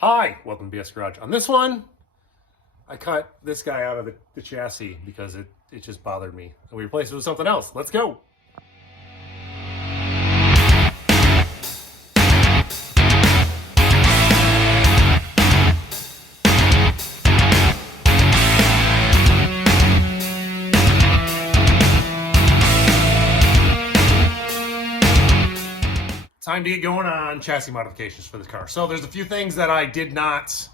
Hi, welcome to BS Garage. On this one, I cut this guy out of the chassis because it just bothered me. And we replaced it with something else. Let's go. Time to get going on chassis modifications for this car. So there's a few things that I did not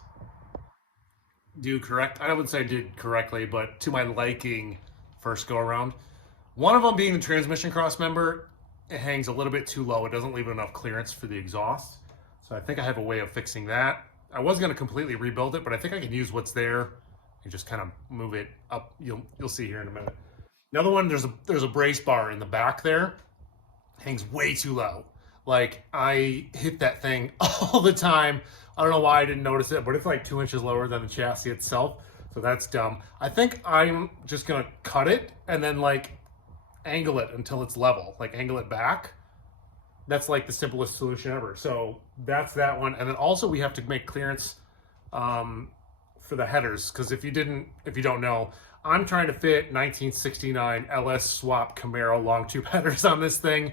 do correct. I wouldn't say I did correctly, but to my liking first go around. One of them being the transmission cross member. It hangs a little bit too low. It doesn't leave enough clearance for the exhaust. So I think I have a way of fixing that. I was going to completely rebuild it, but I think I can use what's there and just kind of move it up. You'll see here in a minute. Another one, there's a brace bar in the back there. It hangs way too low. Like, I hit that thing all the time. I don't know why I didn't notice it, but it's like 2 inches lower than the chassis itself. So that's dumb. I think I'm just going to cut it and then like angle it until it's level, like angle it back. That's like the simplest solution ever. So that's that one. And then also we have to make clearance for the headers. Because if you don't know, I'm trying to fit 1969 LS swap Camaro long tube headers on this thing.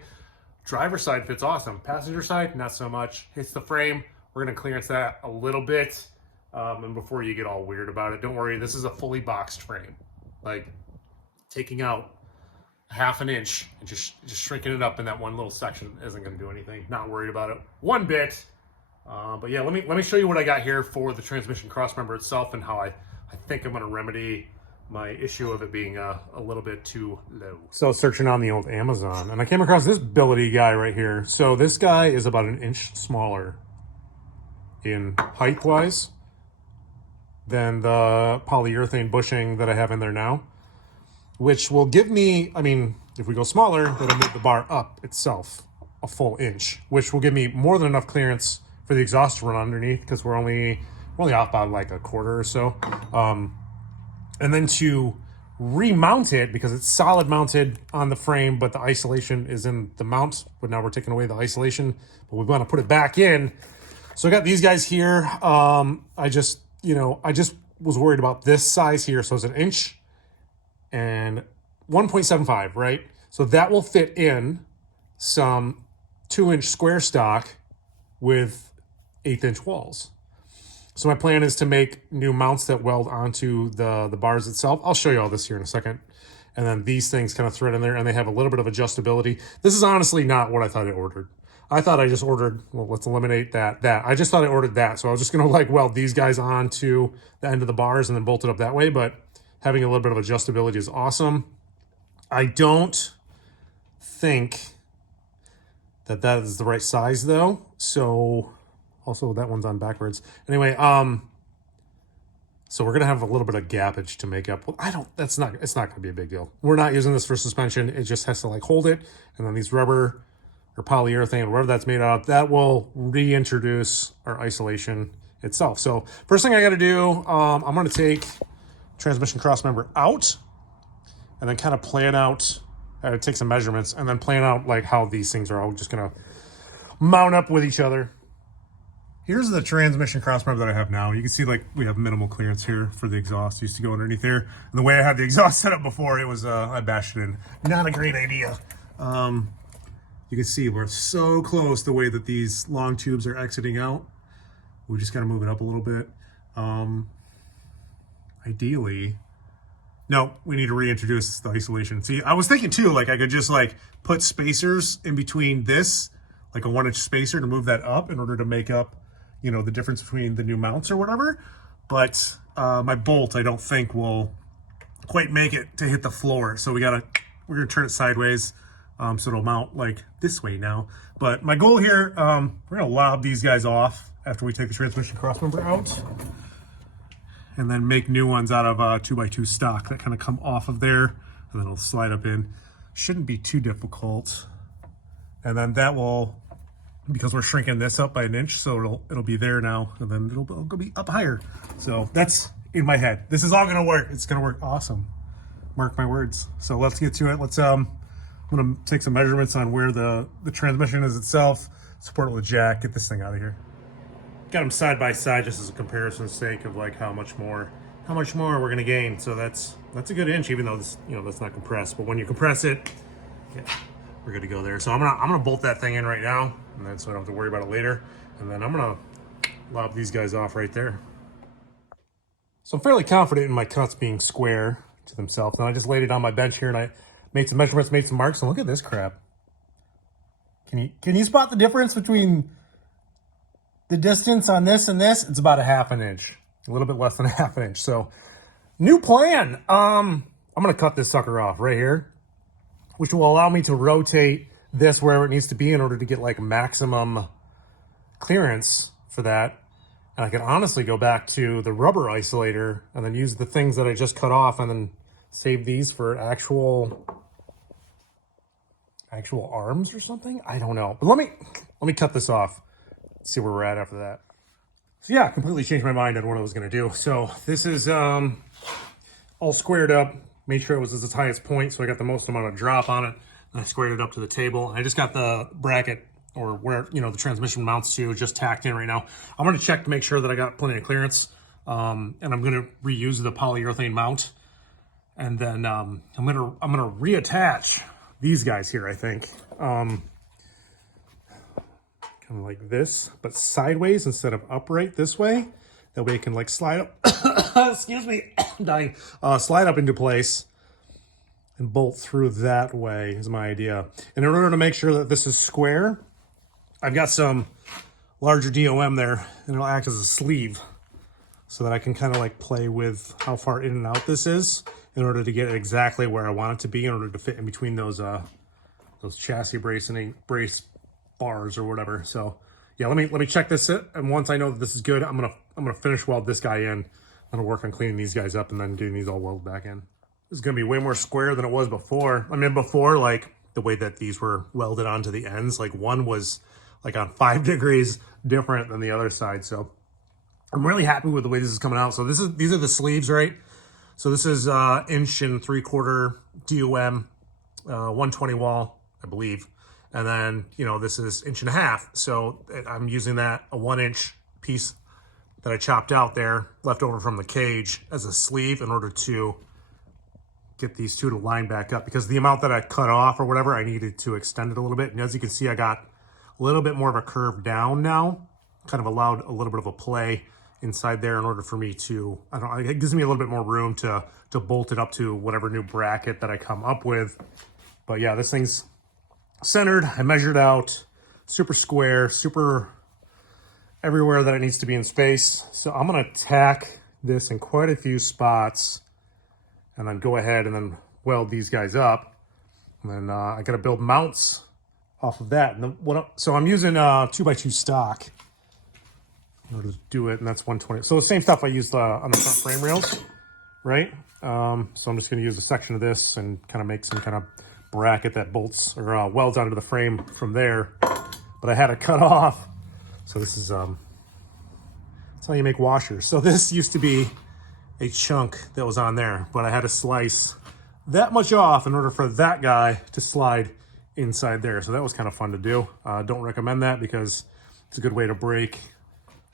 Driver's side fits awesome. Passenger side, not so much. Hits the frame. We're going to clearance that a little bit. And before you get all weird about it, don't worry. This is a fully boxed frame. Like, taking out half an inch and just shrinking it up in that one little section isn't going to do anything. Not worried about it one bit. But yeah, let me show you what I got here for the transmission cross member itself and how I think I'm going to remedy my issue of it being a little bit too low. So searching on the old Amazon, and I came across this billety guy right here. So this guy is about an inch smaller in height-wise than the polyurethane bushing that I have in there now, which will give me, I mean, if we go smaller, it'll move the bar up itself a full inch, which will give me more than enough clearance for the exhaust to run underneath, because we're only off by like a quarter or so. And then to remount it, because it's solid mounted on the frame, but the isolation is in the mount. But now we're taking away the isolation, but we want to put it back in. So I got these guys here. I just was worried about this size here. So it's an inch and 1.75, right? So that will fit in some 2-inch square stock with 1/8 inch walls. So my plan is to make new mounts that weld onto the bars itself. I'll show you all this here in a second. And then these things kind of thread in there, and they have a little bit of adjustability. This is honestly not what I thought I ordered. I thought I just ordered, well, let's eliminate that. I just thought I ordered that. So I was just going to like weld these guys onto the end of the bars and then bolt it up that way. But having a little bit of adjustability is awesome. I don't think that is the right size though. So also, that one's on backwards. Anyway, so we're gonna have a little bit of gappage to make up. Well, it's not gonna be a big deal. We're not using this for suspension. It just has to like hold it, and then these rubber or polyurethane, whatever that's made out of, that will reintroduce our isolation itself. So first thing I gotta do, I'm gonna take transmission cross member out, and then kind of plan out. Take some measurements, and then plan out like how these things are all just gonna mount up with each other. Here's the transmission cross member that I have now. You can see like we have minimal clearance here for the exhaust. It used to go underneath there. And the way I had the exhaust set up before, it was I bashed it in. Not a great idea. You can see we're so close the way that these long tubes are exiting out. We just gotta move it up a little bit. Ideally, no, we need to reintroduce the isolation. See, I was thinking too, like I could just like put spacers in between this, like a 1-inch spacer to move that up in order to make up, the difference between the new mounts or whatever. But my bolt, I don't think will quite make it to hit the floor. So we're gonna turn it sideways so it'll mount like this way now. But my goal here, we're gonna lob these guys off after we take the transmission cross member out, and then make new ones out of 2x2 stock that kind of come off of there, and then it'll slide up in. Shouldn't be too difficult. And then that will, because we're shrinking this up by 1 inch, so it'll be there now, and then it'll be up higher. So that's in my head. This is all gonna work. It's gonna work awesome. Mark my words. So let's get to it. I'm gonna take some measurements on where the transmission is itself, support it with a jack, get this thing out of here. got them side by side just as a comparison's sake of like how much more we're gonna gain. So that's a good inch, even though this, you know, that's not compressed. But when you compress it, yeah, we're good to go there. So I'm gonna bolt that thing in right now, and then so I don't have to worry about it later. And then I'm gonna lob these guys off right there. So I'm fairly confident in my cuts being square to themselves. And I just laid it on my bench here, and I made some measurements, made some marks, and look at this crap. Can you spot the difference between the distance on this and this? It's about a ½ inch, a little bit less than a ½ inch. So new plan. I'm gonna cut this sucker off right here, which will allow me to rotate this wherever it needs to be in order to get like maximum clearance for that. And I can honestly go back to the rubber isolator and then use the things that I just cut off and then save these for actual arms or something. I don't know. But let me cut this off. See where we're at after that. So yeah, completely changed my mind on what I was gonna do. So this is all squared up. Made sure it was at its highest point, so I got the most amount of drop on it. And I squared it up to the table. I just got the bracket, or where, you know, the transmission mounts to, just tacked in right now. I'm gonna check to make sure that I got plenty of clearance. And I'm gonna reuse the polyurethane mount. And then I'm gonna reattach these guys here, I think. Kind of like this, but sideways instead of upright this way. That way it can like slide up, excuse me, I'm dying. Slide up into place and bolt through that way is my idea. And in order to make sure that this is square, I've got some larger DOM there, and it'll act as a sleeve so that I can kind of like play with how far in and out this is in order to get it exactly where I want it to be in order to fit in between those chassis brace bars or whatever. So yeah, let me check this out, and once I know that this is good, I'm gonna finish weld this guy in. I'm gonna work on cleaning these guys up and then getting these all welded back in. This is gonna be way more square than it was before. I mean, before, like the way that these were welded onto the ends, like one was like on 5 degrees different than the other side. So I'm really happy with the way this is coming out. So these are the sleeves, right? So this is 1 3/4 DOM, 120 wall, I believe. And then, you know, this is 1.5 inches. So I'm using that, a 1 inch piece that I chopped out there, left over from the cage, as a sleeve in order to get these two to line back up, because the amount that I cut off or whatever, I needed to extend it a little bit. And as you can see, I got a little bit more of a curve down now, kind of allowed a little bit of a play inside there in order for me to, I don't know, it gives me a little bit more room to bolt it up to whatever new bracket that I come up with. But yeah, this thing's centered. I measured out, super square, super everywhere that it needs to be in space. So I'm gonna tack this in quite a few spots and then go ahead and then weld these guys up. And then I gotta build mounts off of that. And so I'm using 2x2 stock in order to do it, and that's 120. So the same stuff I used on the front frame rails, right? So I'm just gonna use a section of this and kind of make some kind of bracket that bolts or welds onto the frame from there. But I had to cut off. So this is, that's how you make washers. So this used to be a chunk that was on there, but I had to slice that much off in order for that guy to slide inside there. So that was kind of fun to do. Don't recommend that because it's a good way to break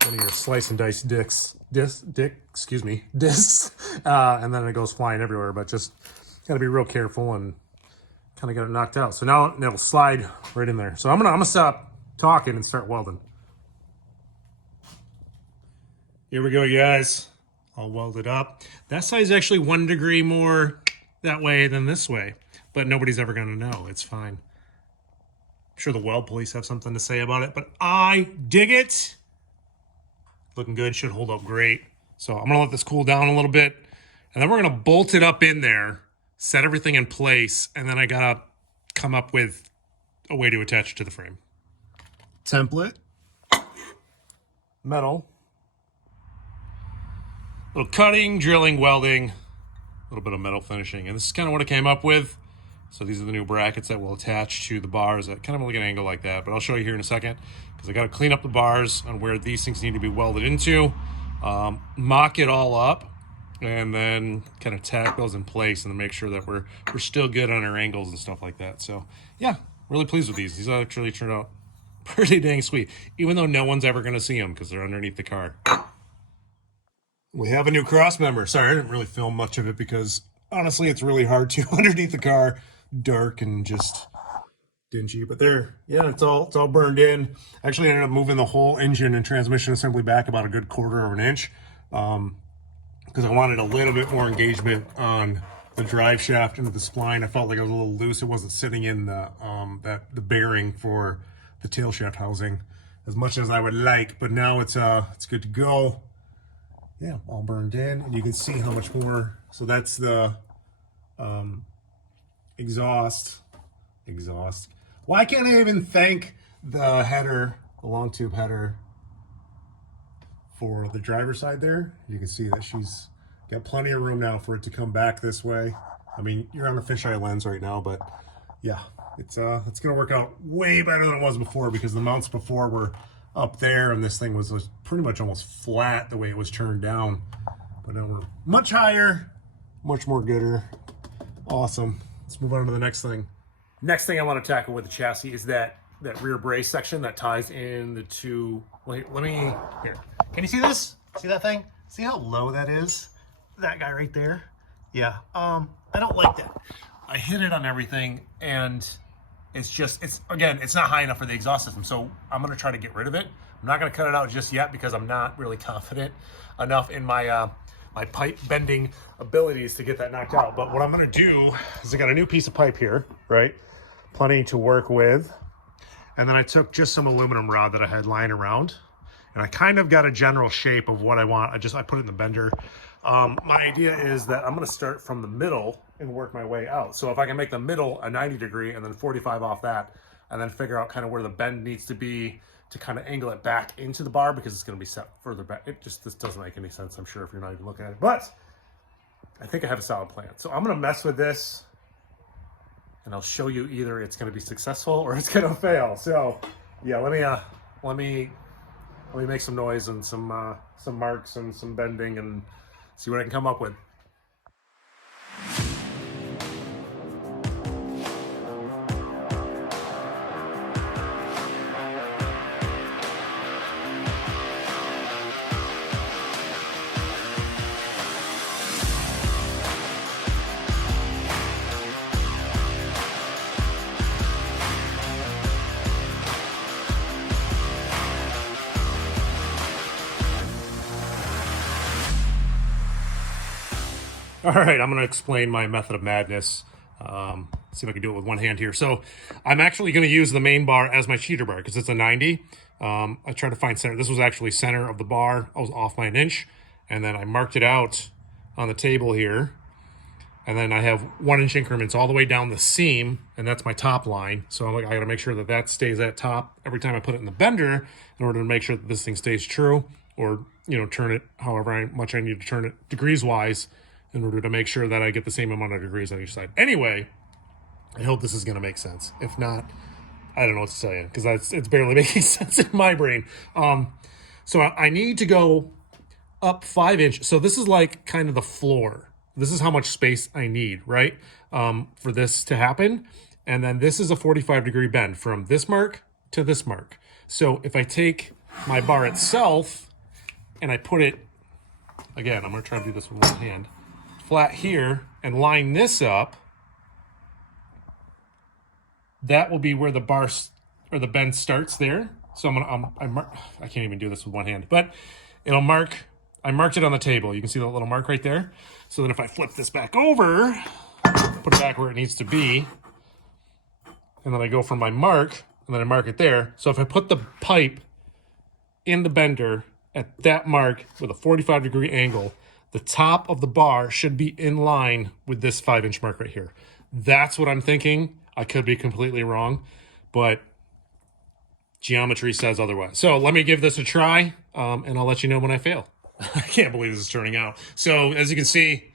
one of your slice and dice discs, and then it goes flying everywhere. But just gotta be real careful and kind of get it knocked out. So now it'll slide right in there. So I'm gonna stop talking and start welding. Here we go, you guys. I'll weld it up. That side's actually 1 degree more that way than this way, but nobody's ever gonna know. It's fine. I'm sure the weld police have something to say about it, but I dig it. Looking good, should hold up great. So I'm gonna let this cool down a little bit, and then we're gonna bolt it up in there, set everything in place, and then I gotta come up with a way to attach it to the frame. Template, metal, little cutting, drilling, welding, a little bit of metal finishing, and this is kind of what I came up with. So these are the new brackets that will attach to the bars at kind of like an angle like that, but I'll show you here in a second because I got to clean up the bars on where these things need to be welded into, mock it all up, and then kind of tack those in place and then make sure that we're still good on our angles and stuff like that. So yeah, really pleased with these. These actually turned out pretty dang sweet, even though no one's ever going to see them because they're underneath the car. We have a new cross member. Sorry, I didn't really film much of it because honestly, it's really hard to underneath the car, dark and just dingy. But there, yeah, it's all burned in. Actually, I ended up moving the whole engine and transmission assembly back about a good 1/4 of an inch because I wanted a little bit more engagement on the drive shaft into the spline. I felt like it was a little loose. It wasn't sitting in the the bearing for the tail shaft housing as much as I would like. But now it's good to go. Yeah, all burned in, and you can see how much more. So that's the exhaust. Why can't I even thank the header, the long tube header, for the driver's side there? You can see that she's got plenty of room now for it to come back this way. I mean, you're on a fisheye lens right now, but yeah, it's gonna work out way better than it was before because the mounts before were up there and this thing was pretty much almost flat the way it was turned down. But now we're much higher, much more gooder. Awesome. Let's move on to the next thing. Next thing I want to tackle with the chassis is that rear brace section that ties in the two. Wait, here. Can you see this? See that thing? See how low that is? That guy right there? Yeah. I don't like that. I hit it on everything and it's not high enough for the exhaust system. So I'm going to try to get rid of it. I'm not going to cut it out just yet because I'm not really confident enough in my my pipe bending abilities to get that knocked out. But what I'm going to do is I got a new piece of pipe here, right? Plenty to work with. And then I took just some aluminum rod that I had lying around and I kind of got a general shape of what I want. I put it in the bender. My idea is that I'm going to start from the middle and work my way out. So if I can make the middle a 90 degree and then 45 off that, and then figure out kind of where the bend needs to be to kind of angle it back into the bar because it's going to be set further back. This doesn't make any sense, I'm sure, if you're not even looking at it. But I think I have a solid plan. So I'm going to mess with this and I'll show you either it's going to be successful or it's going to fail. So yeah, let me make some noise and some marks and some bending and see what I can come up with. All right, I'm going to explain my method of madness. See if I can do it with one hand here. So I'm actually going to use the main bar as my cheater bar because it's a 90. I tried to find center. This was actually center of the bar. I was off by an inch. And then I marked it out on the table here. And then I have 1 inch increments all the way down the seam. And that's my top line. So I got to make sure that that stays at top every time I put it in the bender in order to make sure that this thing stays true. Or, turn it however much I need to turn it degrees-wise in order to make sure that I get the same amount of degrees on each side. Anyway, I hope this is going to make sense. If not, I don't know what to tell you because it's barely making sense in my brain. So I need to go up 5 inches. So this is like kind of the floor. This is how much space I need, right, for this to happen. And then this is a 45-degree bend from this mark to this mark. So if I take my bar itself and I put it, again, I'm going to try to do this with one hand, flat here and line this up, that will be where the bar or the bend starts there. So I can't even do this with one hand, but it'll mark. I marked it on the table. You can see the little mark right there. So then if I flip this back over, put it back where it needs to be, and then I go from my mark and then I mark it there. So if I put the pipe in the bender at that mark with a 45-degree angle, the top of the bar should be in line with this 5-inch mark right here. That's what I'm thinking. I could be completely wrong, but geometry says otherwise. So let me give this a try, and I'll let you know when I fail. I can't believe this is turning out. So as you can see,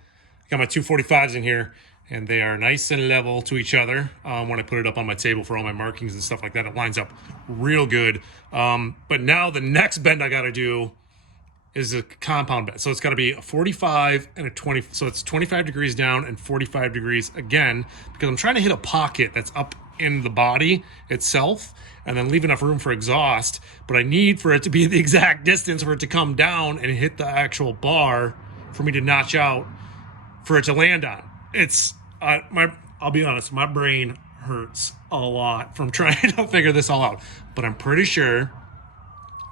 I got my 245s in here, and they are nice and level to each other. When I put it up on my table for all my markings and stuff like that, it lines up real good. But now the next bend I got to do is a compound bend. So it's got to be a 45 and a 20. So it's 25 degrees down and 45 degrees again, because I'm trying to hit a pocket that's up in the body itself and then leave enough room for exhaust, but I need for it to be the exact distance for it to come down and hit the actual bar for me to notch out for it to land on. It's I'll be honest, my brain hurts a lot from trying to figure this all out, but I'm pretty sure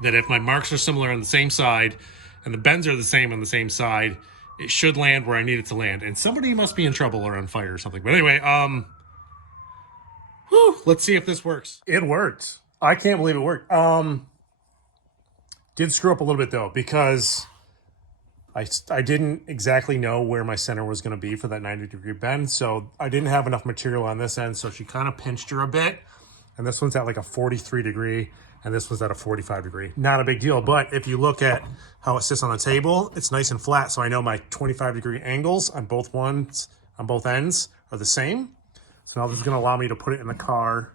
that if my marks are similar on the same side and the bends are the same on the same side, it should land where I need it to land. And somebody must be in trouble or on fire or something. But anyway, let's see if this works. It worked. I can't believe it worked. Did screw up a little bit though, because I didn't exactly know where my center was going to be for that 90-degree bend. So I didn't have enough material on this end. So she kind of pinched her a bit. And this one's at like a 43 degree. And this was at a 45 degree. Not a big deal. But if you look at how it sits on the table, it's nice and flat. So I know my 25 degree angles on both ends are the same. So now this is going to allow me to put it in the car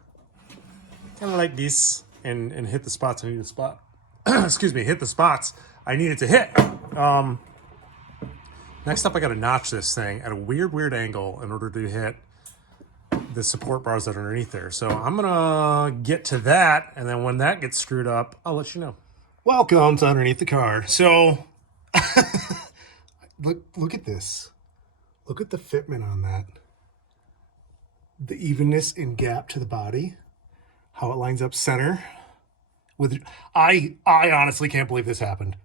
kind of like this and hit the spots I need to spot. Excuse me, hit the spots I need it to hit. Next up, I got to notch this thing at a weird angle in order to hit the support bars that are underneath there. So I'm gonna get to that, and then when that gets screwed up, I'll let you know. Welcome to underneath the car. So look at this. Look at the fitment on that. The evenness and gap to the body, how it lines up center. I honestly can't believe this happened.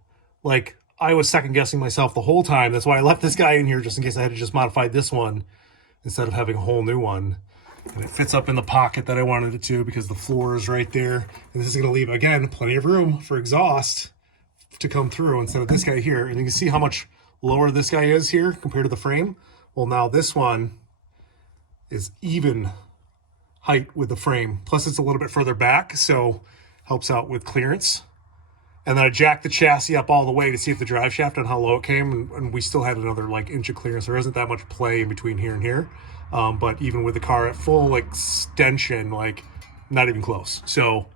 Like, I was second guessing myself the whole time. That's why I left this guy in here just in case I had to just modify this one instead of having a whole new one. And it fits up in the pocket that I wanted it to because the floor is right there. And this is going to leave, again, plenty of room for exhaust to come through instead of this guy here. And you can see how much lower this guy is here compared to the frame. Well, now this one is even height with the frame. Plus it's a little bit further back, so helps out with clearance. And then I jacked the chassis up all the way to see if the drive shaft and how low it came, and we still had another like inch of clearance. There isn't that much play in between here and here, but even with the car at full extension, like not even close. So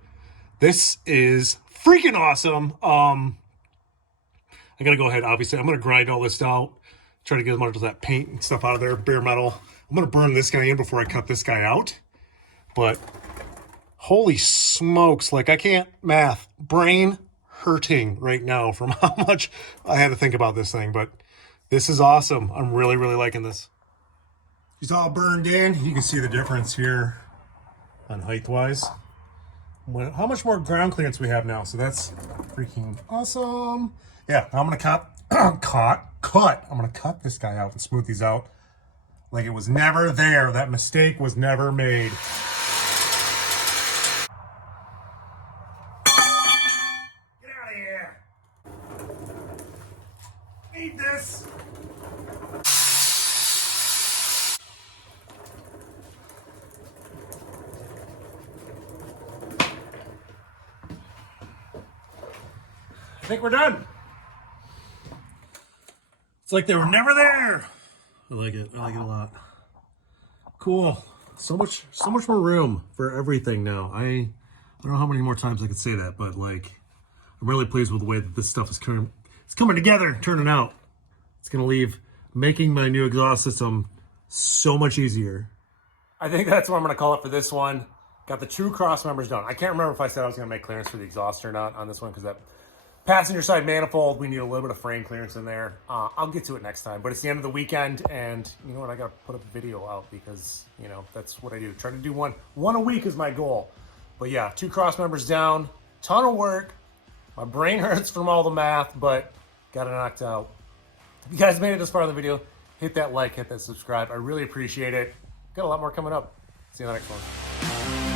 this is freaking awesome. I gotta go ahead, obviously I'm gonna grind all this out, try to get as much of that paint and stuff out of there, bare metal. I'm gonna burn this guy in before I cut this guy out, but holy smokes, like I can't math. Brain hurting right now from how much I had to think about this thing, but this is awesome. I'm really liking this. It's all burned in. You can see the difference here on height wise. How much more ground clearance we have now, so that's freaking awesome. Yeah, now I'm gonna cut. I'm gonna cut this guy out and smooth these out like it was never there. That mistake was never made. Need this. I think we're done. It's like they were never there. I like it. I like it a lot. Cool. So much more room for everything now. I don't know how many more times I could say that, but like, I'm really pleased with the way that this stuff is coming together, turning out. It's gonna leave making my new exhaust system so much easier. I think that's what I'm gonna call it for this one. Got the 2 cross members done. I can't remember if I said I was gonna make clearance for the exhaust or not on this one, because that passenger side manifold, we need a little bit of frame clearance in there. I'll get to it next time, but it's the end of the weekend, and you know what? I gotta put a video out because, you know, that's what I do. Try to do one a week is my goal. But yeah, 2 cross members down, ton of work. My brain hurts from all the math, but got it knocked out. If you guys made it this far in the video, hit that like, hit that subscribe. I really appreciate it. Got a lot more coming up. See you in the next one.